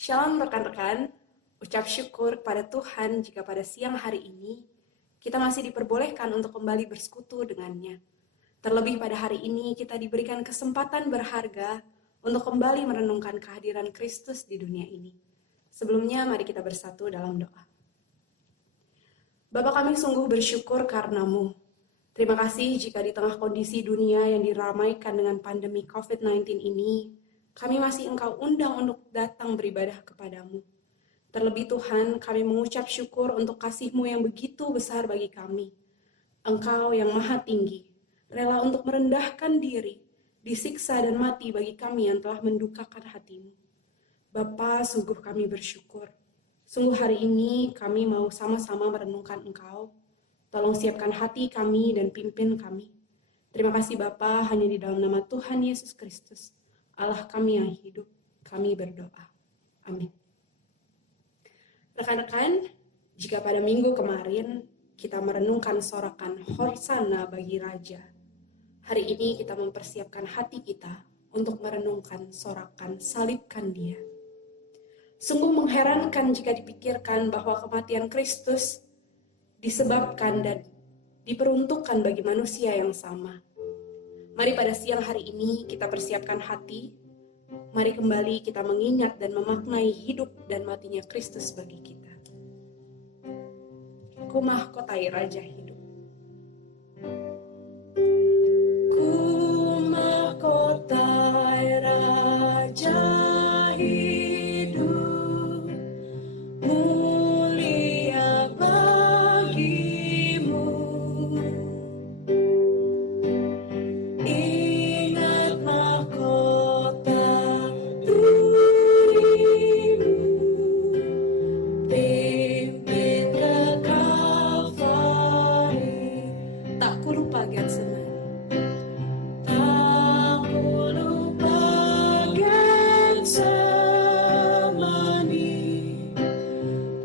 Shalom rekan-rekan, ucap syukur kepada Tuhan jika pada siang hari ini kita masih diperbolehkan untuk kembali bersekutu dengannya. Terlebih pada hari ini kita diberikan kesempatan berharga untuk kembali merenungkan kehadiran Kristus di dunia ini. Sebelumnya mari kita bersatu dalam doa. Bapa, kami sungguh bersyukur karena-Mu. Terima kasih jika di tengah kondisi dunia yang diramaikan dengan pandemi COVID-19 ini, kami masih Engkau undang untuk datang beribadah kepadamu. Terlebih Tuhan, kami mengucap syukur untuk kasih-Mu yang begitu besar bagi kami. Engkau yang maha tinggi, rela untuk merendahkan diri, disiksa dan mati bagi kami yang telah mendukakan hati-Mu. Bapa, sungguh kami bersyukur. Sungguh hari ini kami mau sama-sama merenungkan Engkau. Tolong siapkan hati kami dan pimpin kami. Terima kasih Bapa, hanya di dalam nama Tuhan Yesus Kristus, Allah kami yang hidup, kami berdoa. Amin. Rekan-rekan, jika pada minggu kemarin kita merenungkan sorakan Hosana bagi Raja, hari ini kita mempersiapkan hati kita untuk merenungkan sorakan Salibkan Dia. Sungguh mengherankan jika dipikirkan bahwa kematian Kristus disebabkan dan diperuntukkan bagi manusia yang sama. Mari pada siang hari ini kita persiapkan hati. Mari kembali kita mengingat dan memaknai hidup dan matinya Kristus bagi kita. Ku mahkotai Raja hidup. Ku mahkotai Raja hidup, mulia bagimu. Ingat mahkota durimu, pimpin ke Kalvari. Tak ku lupa Getsemani, tak ku lupa Getsemani,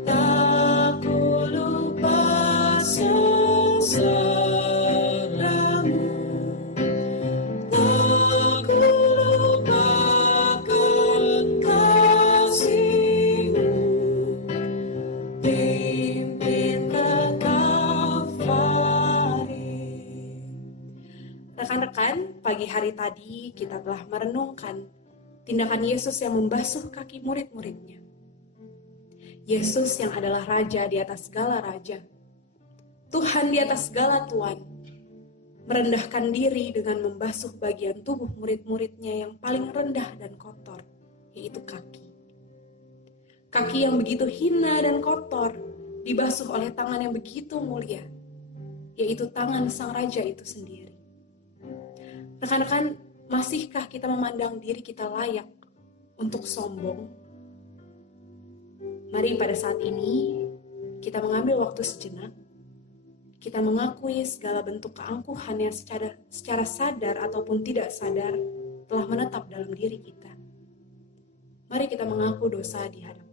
tak ku lupa sengsaramu, tak ku lupa kekasihmu, pimpin ke Kalvari. Rekan-rekan, pagi hari tadi kita telah merenungkan tindakan Yesus yang membasuh kaki murid-muridnya. Yesus yang adalah Raja di atas segala Raja, Tuhan di atas segala Tuhan, merendahkan diri dengan membasuh bagian tubuh murid-muridnya yang paling rendah dan kotor, yaitu kaki. Kaki yang begitu hina dan kotor dibasuh oleh tangan yang begitu mulia, yaitu tangan Sang Raja itu sendiri. Rekan-rekan, masihkah kita memandang diri kita layak untuk sombong? Mari pada saat ini kita mengambil waktu sejenak. Kita mengakui segala bentuk keangkuhan yang secara sadar ataupun tidak sadar telah menetap dalam diri kita. Mari kita mengaku dosa di hadapannya.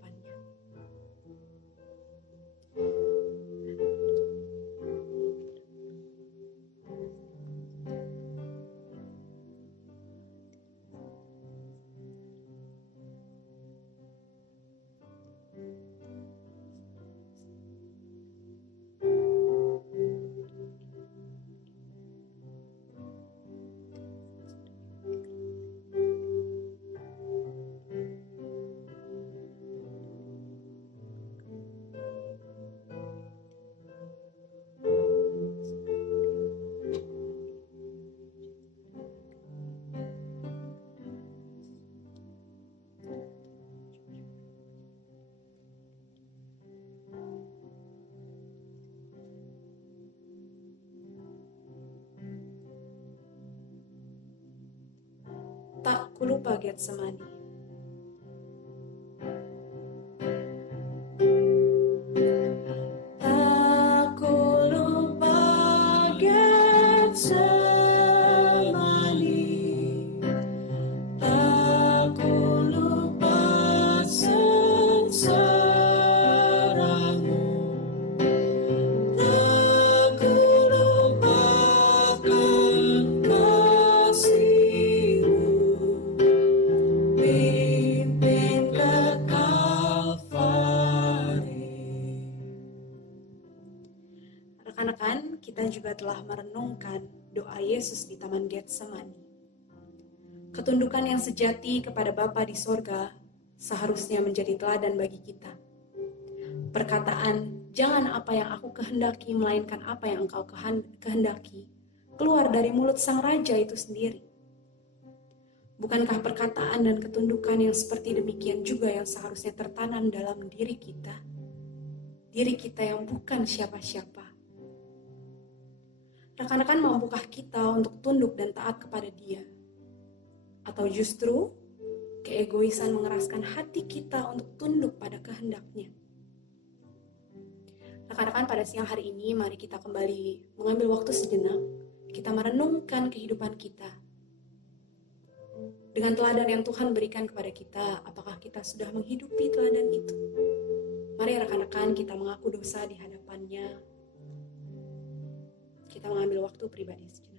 Tak ku lupa Getsemani. Tak ku lupa Getsemani, tak ku lupa sengsaramu, tak ku lupakan kasih-Mu. Rekan-rekan, kita juga telah merenungkan doa Yesus di Taman Getsemani. Ketundukan yang sejati kepada Bapa di sorga seharusnya menjadi teladan bagi kita. Perkataan, jangan apa yang aku kehendaki, melainkan apa yang engkau kehendaki, keluar dari mulut sang Raja itu sendiri. Bukankah perkataan dan ketundukan yang seperti demikian juga yang seharusnya tertanam dalam diri kita? Diri kita yang bukan siapa-siapa. Rekan-rekan, mampukah kita untuk tunduk dan taat kepada Dia? Atau justru keegoisan mengeraskan hati kita untuk tunduk pada kehendak-Nya? Rekan-rekan, pada siang hari ini mari kita kembali mengambil waktu sejenak, kita merenungkan kehidupan kita. Dengan teladan yang Tuhan berikan kepada kita, apakah kita sudah menghidupi teladan itu? Mari rekan-rekan kita mengaku dosa di hadapan-Nya. Kita mengambil waktu pribadi sejenak.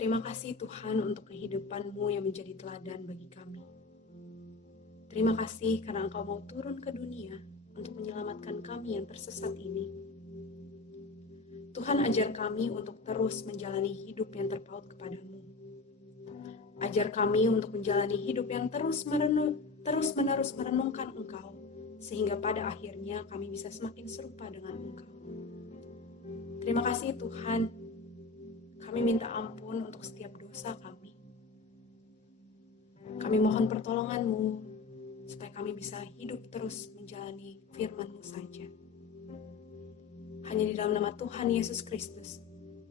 Terima kasih Tuhan untuk kehidupan-Mu yang menjadi teladan bagi kami. Terima kasih karena Engkau mau turun ke dunia untuk menyelamatkan kami yang tersesat ini. Tuhan, ajar kami untuk terus menjalani hidup yang terpaut kepada-Mu. Ajar kami untuk menjalani hidup yang terus-menerus merenungkan Engkau, sehingga pada akhirnya kami bisa semakin serupa dengan Engkau. Terima kasih Tuhan. Kami minta ampun untuk setiap dosa kami. Kami mohon pertolongan-Mu, supaya kami bisa hidup terus menjalani firman-Mu saja. Hanya di dalam nama Tuhan Yesus Kristus,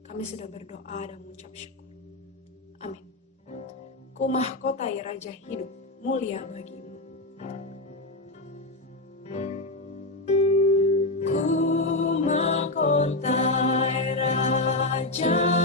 kami sudah berdoa dan mengucap syukur. Amin. Ku mahkotai Raja hidup, mulia bagi-Mu. Ku mahkotai Raja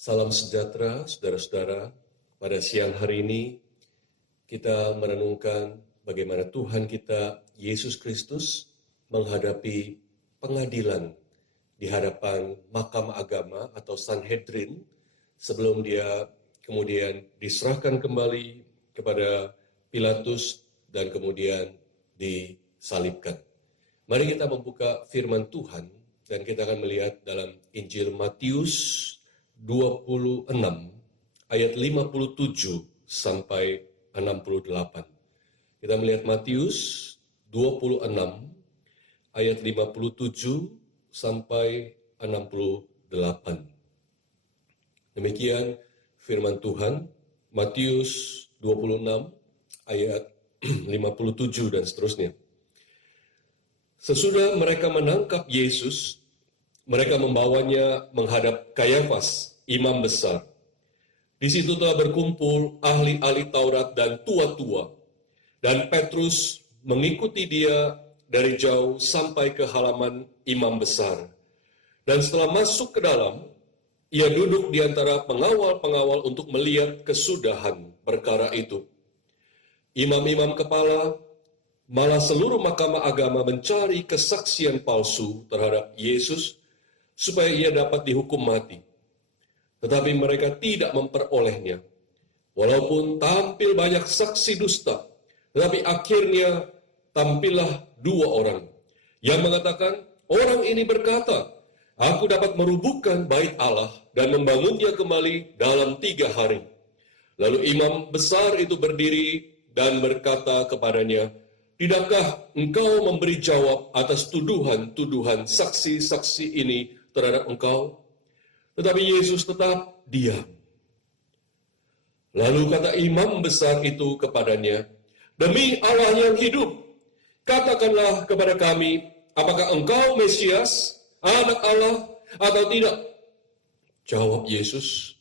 Salam sejahtera, saudara-saudara. Pada siang hari ini, kita merenungkan bagaimana Tuhan kita, Yesus Kristus, menghadapi pengadilan di hadapan Mahkamah Agama atau Sanhedrin, sebelum dia kemudian diserahkan kembali kepada Pilatus dan kemudian disalibkan. Mari kita membuka firman Tuhan dan kita akan melihat dalam Injil Matius 26 ayat 57 sampai 68. Kita melihat Matius 26 ayat 57 sampai 68. Demikian firman Tuhan, Matius 26 ayat 57 dan seterusnya. Sesudah mereka menangkap Yesus, mereka membawanya menghadap Kayafas, imam besar. Di situ telah berkumpul ahli-ahli Taurat dan tua-tua. Dan Petrus mengikuti dia dari jauh sampai ke halaman imam besar. Dan setelah masuk ke dalam, ia duduk di antara pengawal-pengawal untuk melihat kesudahan perkara itu. Imam-imam kepala, malah seluruh mahkamah agama mencari kesaksian palsu terhadap Yesus supaya ia dapat dihukum mati. Tetapi mereka tidak memperolehnya. Walaupun tampil banyak saksi dusta, tetapi akhirnya tampillah 2 orang yang mengatakan, orang ini berkata, aku dapat merubuhkan bait Allah dan membangunnya kembali dalam 3 hari. Lalu imam besar itu berdiri dan berkata kepadanya, tidakkah engkau memberi jawab atas tuduhan-tuduhan saksi-saksi ini terhadap engkau? Tetapi Yesus tetap diam. Lalu kata imam besar itu kepadanya, demi Allah yang hidup, katakanlah kepada kami, apakah engkau Mesias, anak Allah, atau tidak? Jawab Yesus,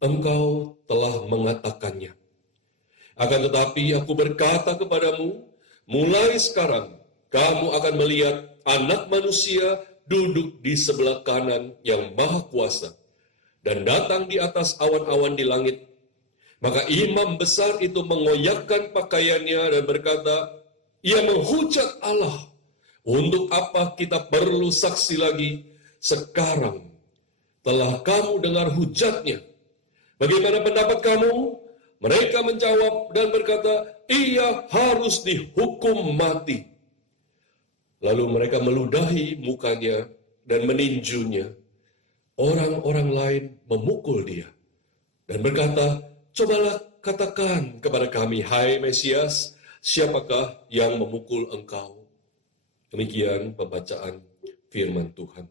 engkau telah mengatakannya. Akan tetapi aku berkata kepadamu, mulai sekarang kamu akan melihat Anak Manusia duduk di sebelah kanan yang Maha Kuasa dan datang di atas awan-awan di langit. Maka imam besar itu mengoyakkan pakaiannya dan berkata, ia menghujat Allah. Untuk apa kita perlu saksi lagi? Sekarang telah kamu dengar hujatnya. Bagaimana pendapat kamu? Mereka menjawab dan berkata, ia harus dihukum mati. Lalu mereka meludahi mukanya dan meninjunya. Orang-orang lain memukul dia dan berkata, cobalah katakan kepada kami, hai Mesias, siapakah yang memukul engkau? Demikian pembacaan firman Tuhan.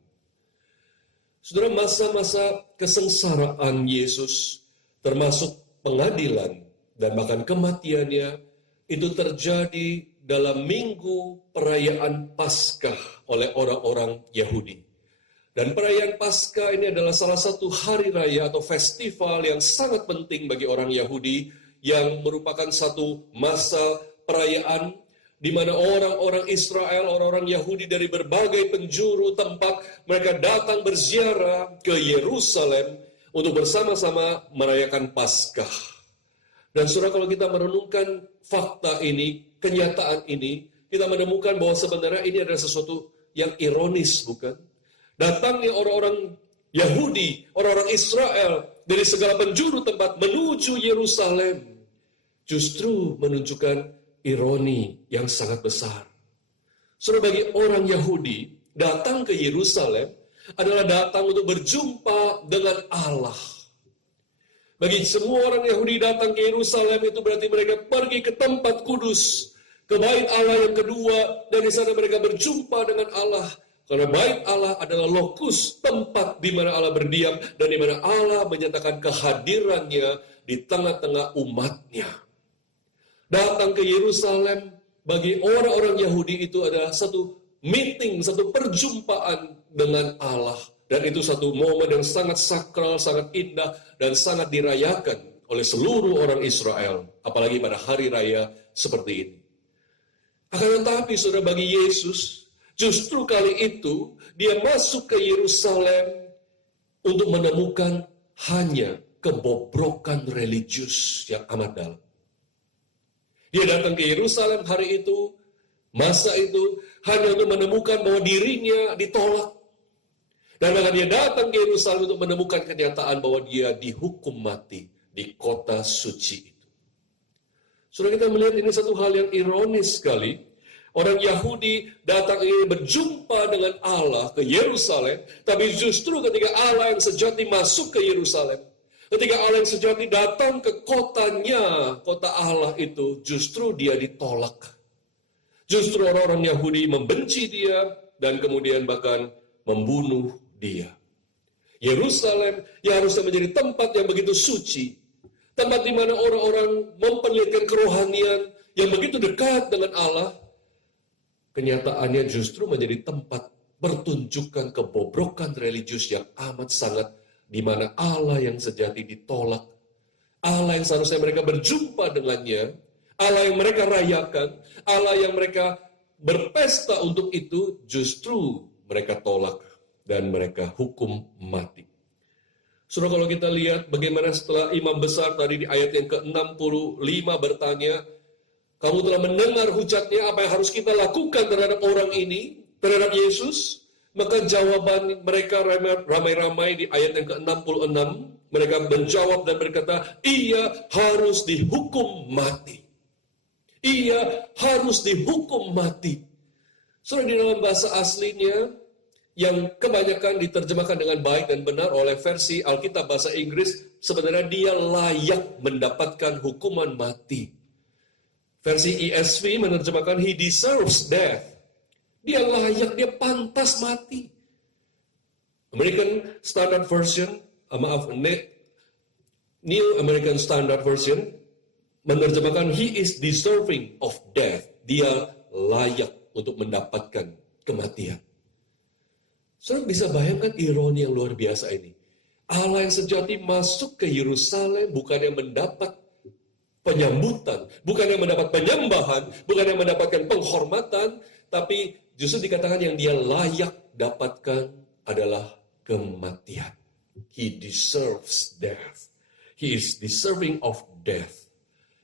Saudara, masa-masa kesengsaraan Yesus, termasuk pengadilan dan bahkan kematiannya, itu terjadi dalam minggu perayaan Paskah oleh orang-orang Yahudi. Dan perayaan Paskah ini adalah salah satu hari raya atau festival yang sangat penting bagi orang Yahudi, yang merupakan satu masa perayaan di mana orang-orang Israel, orang-orang Yahudi dari berbagai penjuru tempat, mereka datang berziarah ke Yerusalem untuk bersama-sama merayakan Paskah. Dan saudara, kalau kita merenungkan fakta ini, kenyataan ini, kita menemukan bahwa sebenarnya ini adalah sesuatu yang ironis, bukan? Datangnya orang-orang Yahudi, orang-orang Israel dari segala penjuru tempat menuju Yerusalem, justru menunjukkan ironi yang sangat besar. Saudara, bagi orang Yahudi, datang ke Yerusalem adalah datang untuk berjumpa dengan Allah. Bagi semua orang Yahudi datang ke Yerusalem itu berarti mereka pergi ke tempat kudus, ke bait Allah yang kedua, dan di sana mereka berjumpa dengan Allah. Karena bait Allah adalah lokus, tempat di mana Allah berdiam dan di mana Allah menyatakan kehadirannya di tengah-tengah umatnya. Datang ke Yerusalem bagi orang-orang Yahudi itu adalah satu meeting, satu perjumpaan dengan Allah. Dan itu satu momen yang sangat sakral, sangat indah, dan sangat dirayakan oleh seluruh orang Israel. Apalagi pada hari raya seperti ini. Akan tetapi, saudara, bagi Yesus, justru kali itu, dia masuk ke Yerusalem untuk menemukan hanya kebobrokan religius yang amat dalam. Dia datang ke Yerusalem hari itu, masa itu, hanya untuk menemukan bahwa dirinya ditolak. Dan maka dia datang ke Yerusalem untuk menemukan kenyataan bahwa dia dihukum mati di kota suci itu. Sudah kita melihat ini satu hal yang ironis sekali. Orang Yahudi datang ingin berjumpa dengan Allah ke Yerusalem, tapi justru ketika Allah yang sejati masuk ke Yerusalem, ketika Allah yang sejati datang ke kotanya, kota Allah itu, justru dia ditolak. Justru orang-orang Yahudi membenci dia dan kemudian bahkan membunuh dia. Yerusalem yang harusnya menjadi tempat yang begitu suci, tempat di mana orang-orang memperlihatkan kerohanian yang begitu dekat dengan Allah, kenyataannya justru menjadi tempat pertunjukan kebobrokan religius yang amat sangat, di mana Allah yang sejati ditolak, Allah yang seharusnya mereka berjumpa dengannya, Allah yang mereka rayakan, Allah yang mereka berpesta untuk itu, justru mereka tolak dan mereka hukum mati. Saudara, kalau kita lihat bagaimana setelah imam besar tadi di ayat yang ke-65 bertanya, kamu telah mendengar hujatnya, apa yang harus kita lakukan terhadap orang ini, terhadap Yesus? Maka jawaban mereka ramai-ramai di ayat yang ke-66, mereka menjawab dan berkata, ia harus dihukum mati. Ia harus dihukum mati. Saudara, di dalam bahasa aslinya, yang kebanyakan diterjemahkan dengan baik dan benar oleh versi Alkitab bahasa Inggris, sebenarnya dia layak mendapatkan hukuman mati. Versi ESV menerjemahkan he deserves death. Dia layak, dia pantas mati. American Standard Version, New American Standard Version menerjemahkan he is deserving of death. Dia layak untuk mendapatkan kematian. Saudara bisa bayangkan ironi yang luar biasa ini. Allah yang sejati masuk ke Yerusalem bukannya mendapat penyambutan, bukannya mendapat penyembahan, bukannya mendapatkan penghormatan, tapi justru dikatakan yang dia layak dapatkan adalah kematian. He deserves death. He is deserving of death.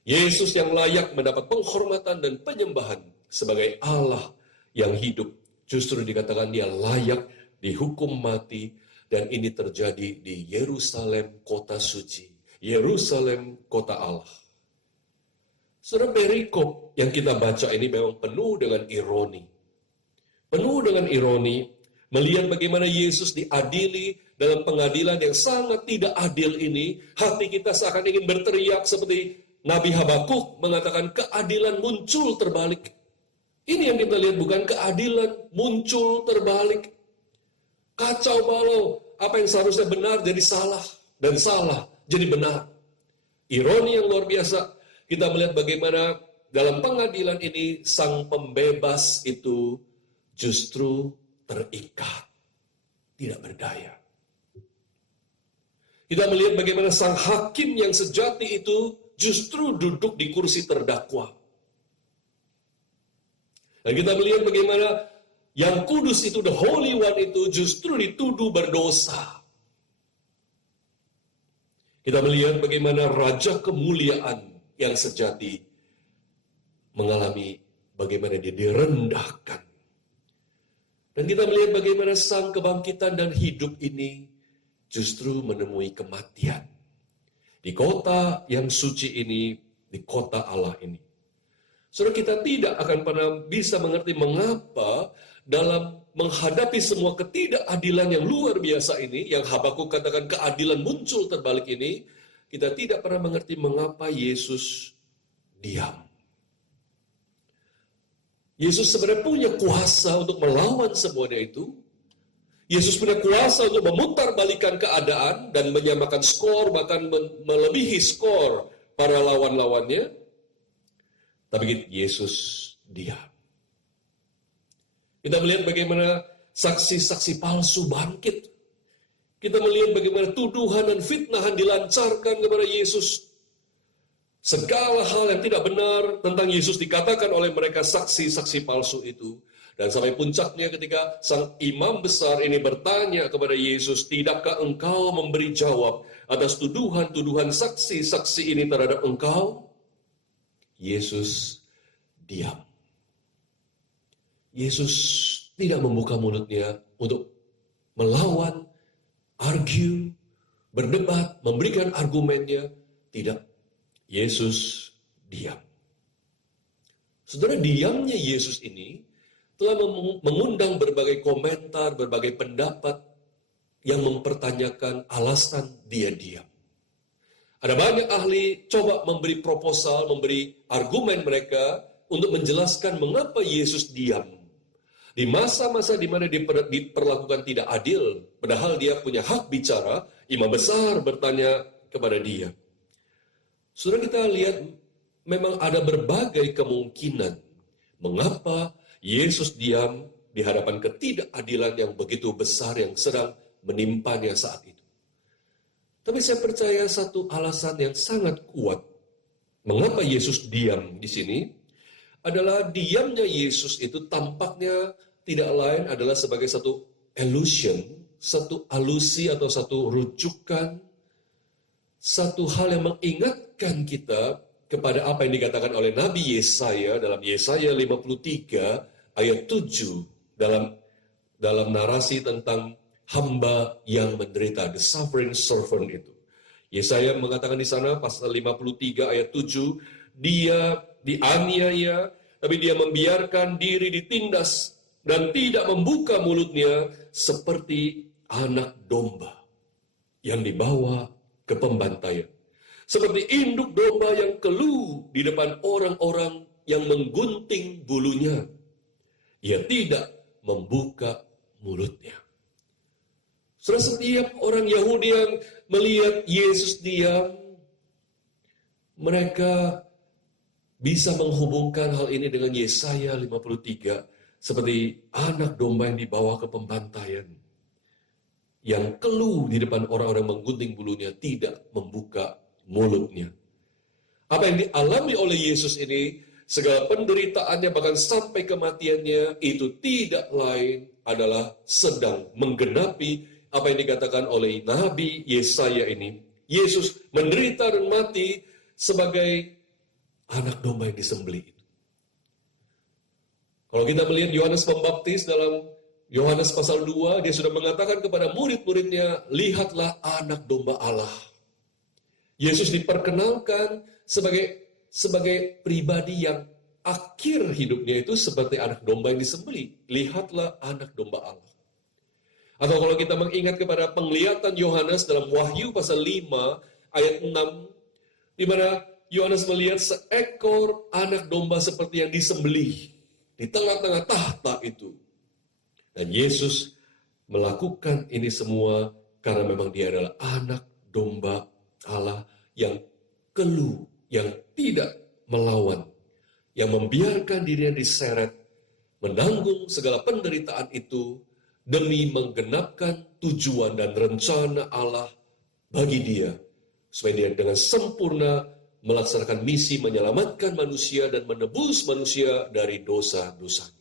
Yesus yang layak mendapat penghormatan dan penyembahan sebagai Allah yang hidup, justru dikatakan dia layak dihukum mati, dan ini terjadi di Yerusalem, kota suci. Yerusalem, kota Allah. Saudara, perikop yang kita baca ini memang penuh dengan ironi. Penuh dengan ironi, melihat bagaimana Yesus diadili dalam pengadilan yang sangat tidak adil ini. Hati kita seakan ingin berteriak seperti Nabi Habakuk mengatakan keadilan muncul terbalik. Ini yang kita lihat, bukan keadilan muncul terbalik. Kacau balau, apa yang seharusnya benar jadi salah, dan salah jadi benar. Ironi yang luar biasa, kita melihat bagaimana dalam pengadilan ini sang pembebas itu justru terikat, tidak berdaya. Kita melihat bagaimana sang hakim yang sejati itu justru duduk di kursi terdakwa. Dan kita melihat bagaimana yang kudus itu, the Holy One itu justru dituduh berdosa. Kita melihat bagaimana Raja kemuliaan yang sejati mengalami bagaimana dia direndahkan. Dan kita melihat bagaimana sang kebangkitan dan hidup ini justru menemui kematian. Di kota yang suci ini, di kota Allah ini. Saudara, kita tidak akan pernah bisa mengerti mengapa dalam menghadapi semua ketidakadilan yang luar biasa ini, yang Habakuk katakan keadilan muncul terbalik ini, kita tidak pernah mengerti mengapa Yesus diam. Yesus sebenarnya punya kuasa untuk melawan semuanya itu. Yesus punya kuasa untuk memutarbalikkan keadaan dan menyamakan skor, bahkan melebihi skor para lawan-lawannya. Tapi Yesus diam. Kita melihat bagaimana saksi-saksi palsu bangkit. Kita melihat bagaimana tuduhan dan fitnahan dilancarkan kepada Yesus. Segala hal yang tidak benar tentang Yesus dikatakan oleh mereka saksi-saksi palsu itu. Dan sampai puncaknya ketika sang imam besar ini bertanya kepada Yesus, tidakkah engkau memberi jawab atas tuduhan-tuduhan saksi-saksi ini terhadap engkau? Yesus diam. Yesus tidak membuka mulutnya untuk melawan, argue, berdebat, memberikan argumennya. Tidak. Yesus diam. Saudara, diamnya Yesus ini telah mengundang berbagai komentar, berbagai pendapat yang mempertanyakan alasan dia diam. Ada banyak ahli coba memberi proposal, memberi argumen mereka untuk menjelaskan mengapa Yesus diam. Di masa-masa di mana diperlakukan tidak adil, padahal dia punya hak bicara, imam besar bertanya kepada dia. Saudara, kita lihat memang ada berbagai kemungkinan mengapa Yesus diam di hadapan ketidakadilan yang begitu besar yang sedang menimpanya saat itu. Tapi saya percaya satu alasan yang sangat kuat mengapa Yesus diam di sini adalah diamnya Yesus itu tampaknya tidak lain adalah sebagai satu illusion, satu alusi atau satu rujukan, satu hal yang mengingatkan kita kepada apa yang dikatakan oleh Nabi Yesaya dalam Yesaya 53 ayat 7 dalam narasi tentang hamba yang menderita, the suffering servant itu. Yesaya mengatakan di sana pasal 53 ayat 7, dia dianiaya, tapi dia membiarkan diri ditindas dan tidak membuka mulutnya seperti anak domba yang dibawa ke pembantaian. Seperti induk domba yang keluh di depan orang-orang yang menggunting bulunya. Ia tidak membuka mulutnya. Setiap orang Yahudi yang melihat Yesus diam, mereka bisa menghubungkan hal ini dengan Yesaya 53 seperti anak domba yang dibawa ke pembantaian, yang keluh di depan orang-orang menggunting bulunya, tidak membuka mulutnya. Apa yang dialami oleh Yesus ini, segala penderitaannya bahkan sampai kematiannya, itu tidak lain adalah sedang menggenapi apa yang dikatakan oleh Nabi Yesaya ini. Yesus menderita dan mati sebagai anak domba yang disembelih itu. Kalau kita melihat Yohanes Pembaptis dalam Yohanes pasal 2, dia sudah mengatakan kepada murid-muridnya, lihatlah anak domba Allah. Yesus diperkenalkan sebagai pribadi yang akhir hidupnya itu seperti anak domba yang disembelih. Lihatlah anak domba Allah. Atau kalau kita mengingat kepada penglihatan Yohanes dalam Wahyu pasal 5 ayat 6, di mana Yohanes melihat seekor anak domba seperti yang disembelih di tengah-tengah tahta itu. Dan Yesus melakukan ini semua karena memang dia adalah anak domba Allah yang keluh, yang tidak melawan, yang membiarkan dirinya diseret, menanggung segala penderitaan itu demi menggenapkan tujuan dan rencana Allah bagi dia, supaya dia dengan sempurna melaksanakan misi menyelamatkan manusia dan menebus manusia dari dosa-dosanya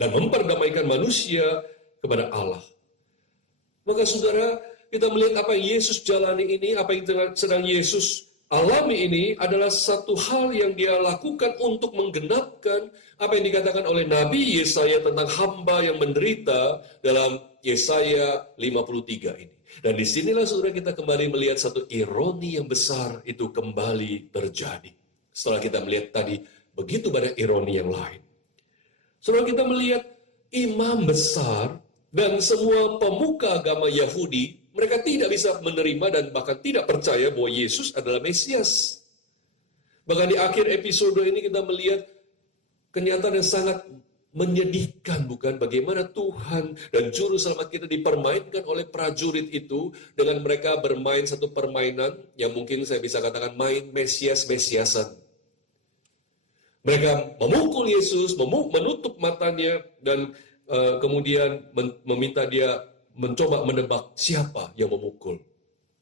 dan memperdamaikan manusia kepada Allah. Maka saudara, kita melihat apa yang Yesus jalani ini, apa yang sedang Yesus alami ini adalah satu hal yang dia lakukan untuk menggenapkan apa yang dikatakan oleh Nabi Yesaya tentang hamba yang menderita dalam Yesaya 53 ini. Dan disinilah saudara kita kembali melihat satu ironi yang besar itu kembali terjadi. Setelah kita melihat tadi begitu banyak ironi yang lain. Setelah kita melihat imam besar dan semua pemuka agama Yahudi, mereka tidak bisa menerima dan bahkan tidak percaya bahwa Yesus adalah Mesias. Bahkan di akhir episode ini kita melihat kenyataan yang sangat menyedihkan, bukan? Bagaimana Tuhan dan Juru Selamat kita dipermainkan oleh prajurit itu dengan mereka bermain satu permainan yang mungkin saya bisa katakan main Mesias-Mesiasan. Mereka memukul Yesus, menutup matanya dan kemudian meminta dia mencoba menebak siapa yang memukul.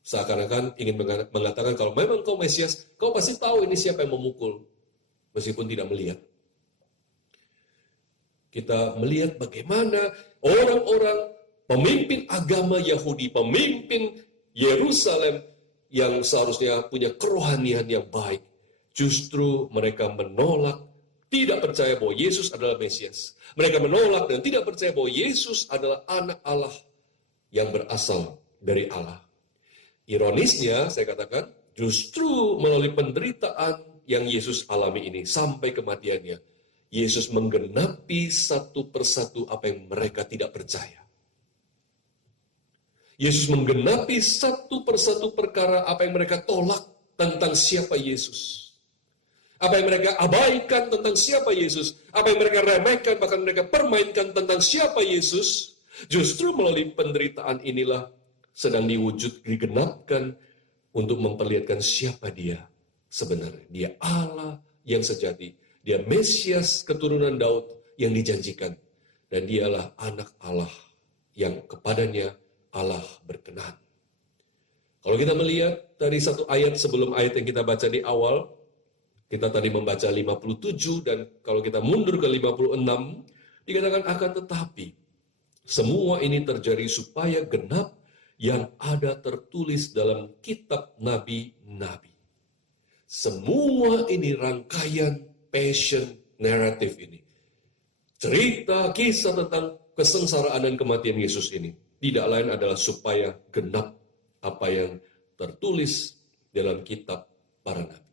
Seakan-akan ingin mengatakan kalau memang kau Mesias, kau pasti tahu ini siapa yang memukul, meskipun tidak melihat. kita melihat bagaimana orang-orang pemimpin agama Yahudi, pemimpin Yerusalem yang seharusnya punya kerohanian yang baik, justru mereka menolak, tidak percaya bahwa Yesus adalah Mesias. Mereka menolak dan tidak percaya bahwa Yesus adalah anak Allah yang berasal dari Allah. Ironisnya, saya katakan, justru melalui penderitaan yang Yesus alami ini sampai kematiannya, Yesus menggenapi satu persatu apa yang mereka tidak percaya. Yesus menggenapi satu persatu perkara apa yang mereka tolak tentang siapa Yesus. Apa yang mereka abaikan tentang siapa Yesus. Apa yang mereka remehkan, bahkan mereka permainkan tentang siapa Yesus. Justru melalui penderitaan inilah sedang digenapkan untuk memperlihatkan siapa dia sebenarnya. Dia Allah yang sejati. Dia Mesias keturunan Daud yang dijanjikan. Dan dialah anak Allah yang kepadanya Allah berkenan. Kalau kita melihat dari satu ayat sebelum ayat yang kita baca di awal, kita tadi membaca 57 dan kalau kita mundur ke 56, dikatakan akan tetapi semua ini terjadi supaya genap yang ada tertulis dalam kitab nabi-nabi. Semua ini rangkaian passion narrative ini. Cerita kisah tentang kesengsaraan dan kematian Yesus ini tidak lain adalah supaya genap apa yang tertulis dalam kitab para nabi.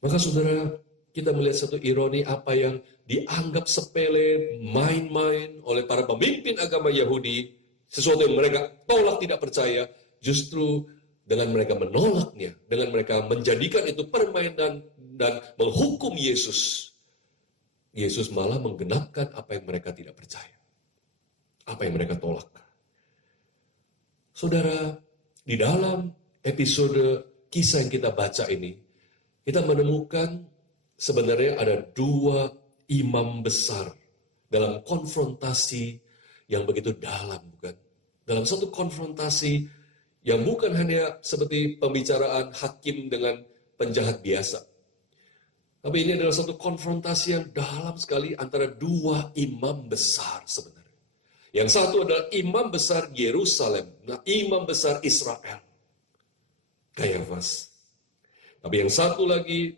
Maka saudara, kita melihat satu ironi apa yang dianggap sepele, main-main oleh para pemimpin agama Yahudi, sesuatu yang mereka tolak tidak percaya, justru dengan mereka menolaknya, dengan mereka menjadikan itu permainan dan menghukum Yesus, Yesus malah menggenapkan apa yang mereka tidak percaya, apa yang mereka tolak. Saudara, di dalam episode kisah yang kita baca ini, kita menemukan sebenarnya ada dua imam besar dalam konfrontasi yang begitu dalam, bukan? Dalam satu konfrontasi yang bukan hanya seperti pembicaraan hakim dengan penjahat biasa. Tapi ini adalah satu konfrontasi yang dalam sekali antara dua imam besar sebenarnya. Yang satu adalah imam besar Yerusalem, imam besar Israel, Kayafas. Tapi yang satu lagi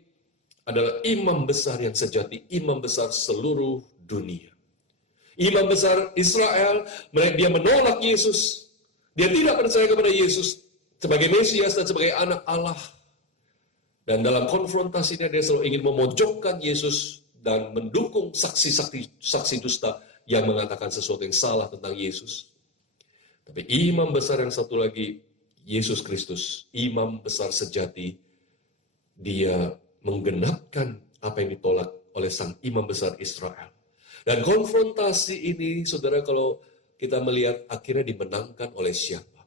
adalah imam besar yang sejati, imam besar seluruh dunia. Imam besar Israel, dia menolak Yesus. Dia tidak percaya kepada Yesus sebagai Mesias dan sebagai anak Allah. Dan dalam konfrontasinya dia selalu ingin memojokkan Yesus dan mendukung saksi dusta yang mengatakan sesuatu yang salah tentang Yesus. Tapi imam besar yang satu lagi, Yesus Kristus, imam besar sejati, dia menggenapkan apa yang ditolak oleh sang imam besar Israel. Dan konfrontasi ini, saudara, kalau kita melihat akhirnya dimenangkan oleh siapa?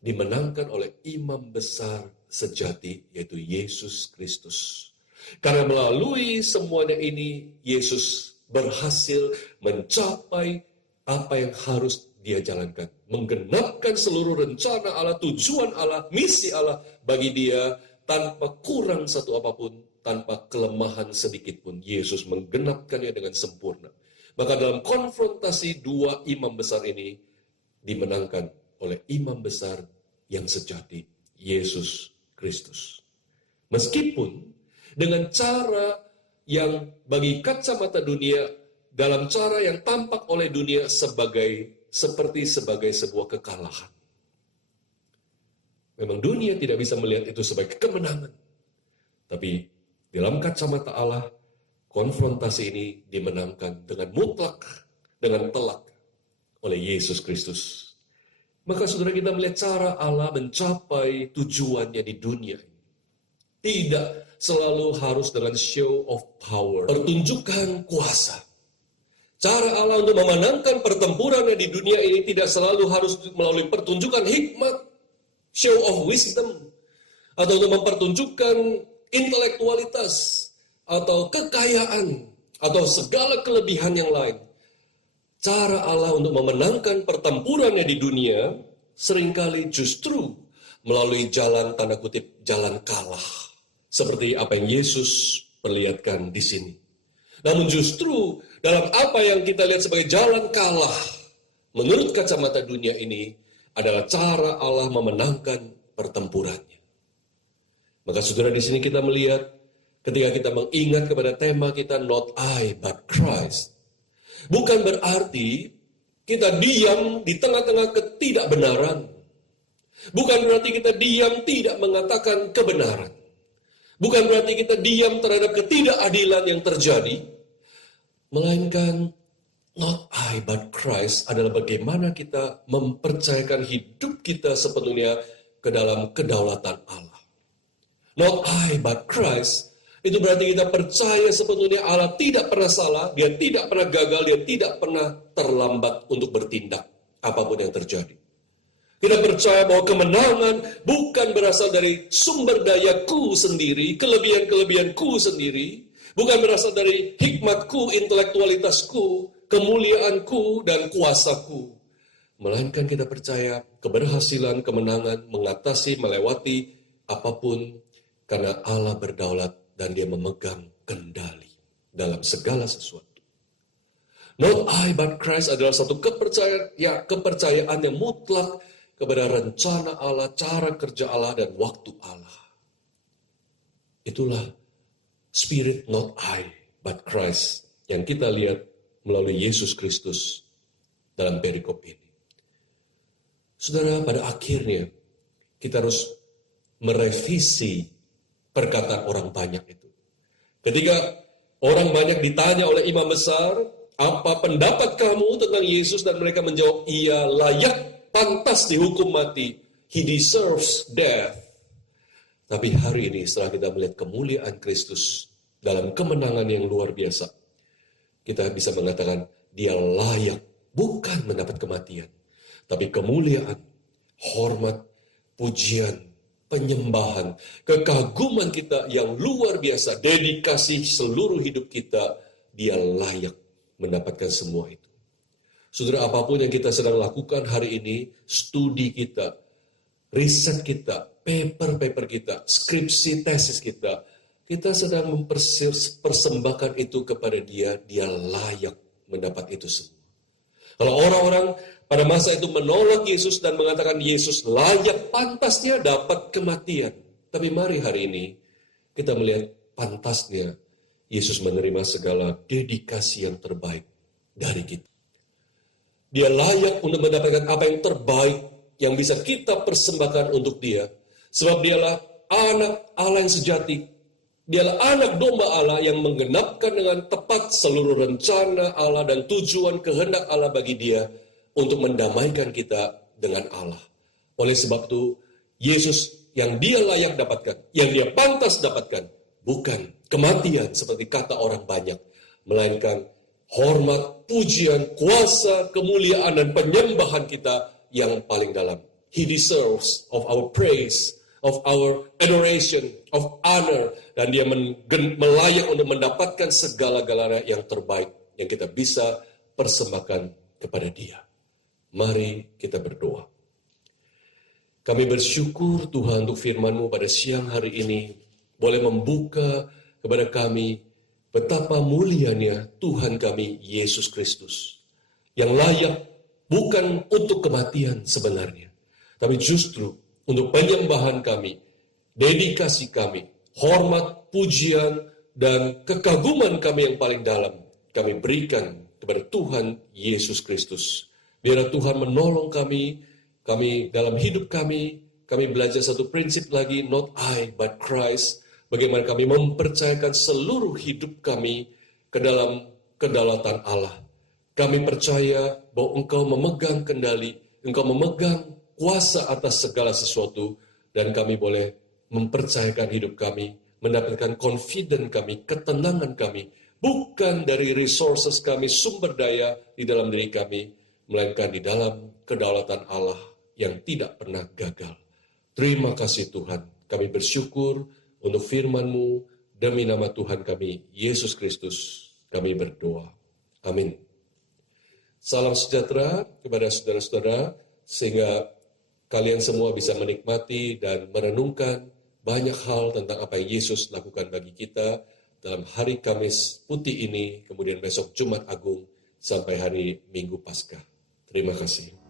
Dimenangkan oleh imam besar sejati, yaitu Yesus Kristus. Karena melalui semuanya ini, Yesus berhasil mencapai apa yang harus dia jalankan. Menggenapkan seluruh rencana Allah, tujuan Allah, misi Allah bagi dia, tanpa kurang satu apapun, tanpa kelemahan sedikit pun. Yesus menggenapkannya dengan sempurna. Maka dalam konfrontasi dua imam besar ini dimenangkan oleh imam besar yang sejati, Yesus Kristus. Meskipun dengan cara yang bagi kacamata dunia, dalam cara yang tampak oleh dunia seperti sebuah kekalahan. Memang dunia tidak bisa melihat itu sebagai kemenangan. Tapi dalam kacamata Allah, konfrontasi ini dimenangkan dengan mutlak, dengan telak oleh Yesus Kristus. Maka saudara, kita melihat cara Allah mencapai tujuannya di dunia ini. Tidak selalu harus dengan show of power, pertunjukan kuasa. Cara Allah untuk memenangkan pertempurannya di dunia ini tidak selalu harus melalui pertunjukan hikmat, show of wisdom, atau untuk mempertunjukkan intelektualitas, atau kekayaan, atau segala kelebihan yang lain. Cara Allah untuk memenangkan pertempurannya di dunia seringkali justru melalui jalan, tanda kutip, jalan kalah. Seperti apa yang Yesus perlihatkan di sini. Namun justru dalam apa yang kita lihat sebagai jalan kalah menurut kacamata dunia ini adalah cara Allah memenangkan pertempurannya. Maka saudara, di sini kita melihat ketika kita mengingat kepada tema kita not I but Christ. Bukan berarti kita diam di tengah-tengah ketidakbenaran. Bukan berarti kita diam tidak mengatakan kebenaran. Bukan berarti kita diam terhadap ketidakadilan yang terjadi. Melainkan not I but Christ adalah bagaimana kita mempercayakan hidup kita sepenuhnya ke dalam kedaulatan Allah. Not I but Christ, itu berarti kita percaya sepenuhnya Allah tidak pernah salah, Dia tidak pernah gagal, Dia tidak pernah terlambat untuk bertindak apapun yang terjadi. Kita percaya bahwa kemenangan bukan berasal dari sumber dayaku sendiri, kelebihan-kelebihanku sendiri, bukan berasal dari hikmatku, intelektualitasku, kemuliaanku, dan kuasaku. Melainkan kita percaya keberhasilan, kemenangan, mengatasi, melewati apapun, karena Allah berdaulat dan Dia memegang kendali dalam segala sesuatu. Not I but Christ adalah satu kepercayaan yang mutlak kepada rencana Allah, cara kerja Allah, dan waktu Allah. Itulah spirit not I but Christ yang kita lihat melalui Yesus Kristus dalam perikop ini. Saudara, pada akhirnya kita harus merevisi perkataan orang banyak itu. Ketika orang banyak ditanya oleh imam besar, apa pendapat kamu tentang Yesus? Dan mereka menjawab, ia layak, pantas dihukum mati. He deserves death. Tapi hari ini setelah kita melihat kemuliaan Kristus dalam kemenangan yang luar biasa, kita bisa mengatakan dia layak bukan mendapat kematian, tapi kemuliaan, hormat, pujian, penyembahan, kekaguman kita yang luar biasa, dedikasi seluruh hidup kita, dia layak mendapatkan semua itu. Saudara, apapun yang kita sedang lakukan hari ini, studi kita, riset kita, paper kita, skripsi tesis kita sedang mempersembahkan itu kepada dia, dia layak mendapat itu semua. Kalau orang-orang pada masa itu menolak Yesus dan mengatakan Yesus layak, pantasnya dapat kematian. Tapi mari hari ini kita melihat pantasnya Yesus menerima segala dedikasi yang terbaik dari kita. Dia layak untuk mendapatkan apa yang terbaik yang bisa kita persembahkan untuk dia. Sebab dialah anak Allah yang sejati. Dialah anak domba Allah yang menggenapkan dengan tepat seluruh rencana Allah dan tujuan kehendak Allah bagi dia untuk mendamaikan kita dengan Allah. Oleh sebab itu, Yesus yang dia layak dapatkan, yang dia pantas dapatkan, bukan kematian seperti kata orang banyak, melainkan hormat, pujian, kuasa, kemuliaan, dan penyembahan kita yang paling dalam. He deserves of our praise, of our adoration, of honor, dan dia melayak untuk mendapatkan segala-galanya yang terbaik yang kita bisa persembahkan kepada dia. Mari kita berdoa. Kami bersyukur Tuhan untuk firman-Mu pada siang hari ini boleh membuka kepada kami betapa mulianya Tuhan kami Yesus Kristus yang layak bukan untuk kematian sebenarnya, tapi justru untuk penyembahan kami, dedikasi kami, hormat, pujian, dan kekaguman kami yang paling dalam kami berikan kepada Tuhan Yesus Kristus. Biarlah Tuhan menolong kami dalam hidup kami belajar satu prinsip lagi, not I but Christ. Bagaimana kami mempercayakan seluruh hidup kami ke dalam kedaulatan Allah. Kami percaya bahwa Engkau memegang kendali, Engkau memegang kuasa atas segala sesuatu, dan kami boleh mempercayakan hidup kami, mendapatkan confident kami, ketenangan kami, bukan dari resources kami, sumber daya di dalam diri kami, melainkan di dalam kedaulatan Allah yang tidak pernah gagal. Terima kasih Tuhan, kami bersyukur untuk firman-Mu, demi nama Tuhan kami, Yesus Kristus, kami berdoa. Amin. Salam sejahtera kepada saudara-saudara, sehingga kalian semua bisa menikmati dan merenungkan banyak hal tentang apa yang Yesus lakukan bagi kita, dalam hari Kamis putih ini, kemudian besok Jumat Agung, sampai hari Minggu Paskah. Terima kasih.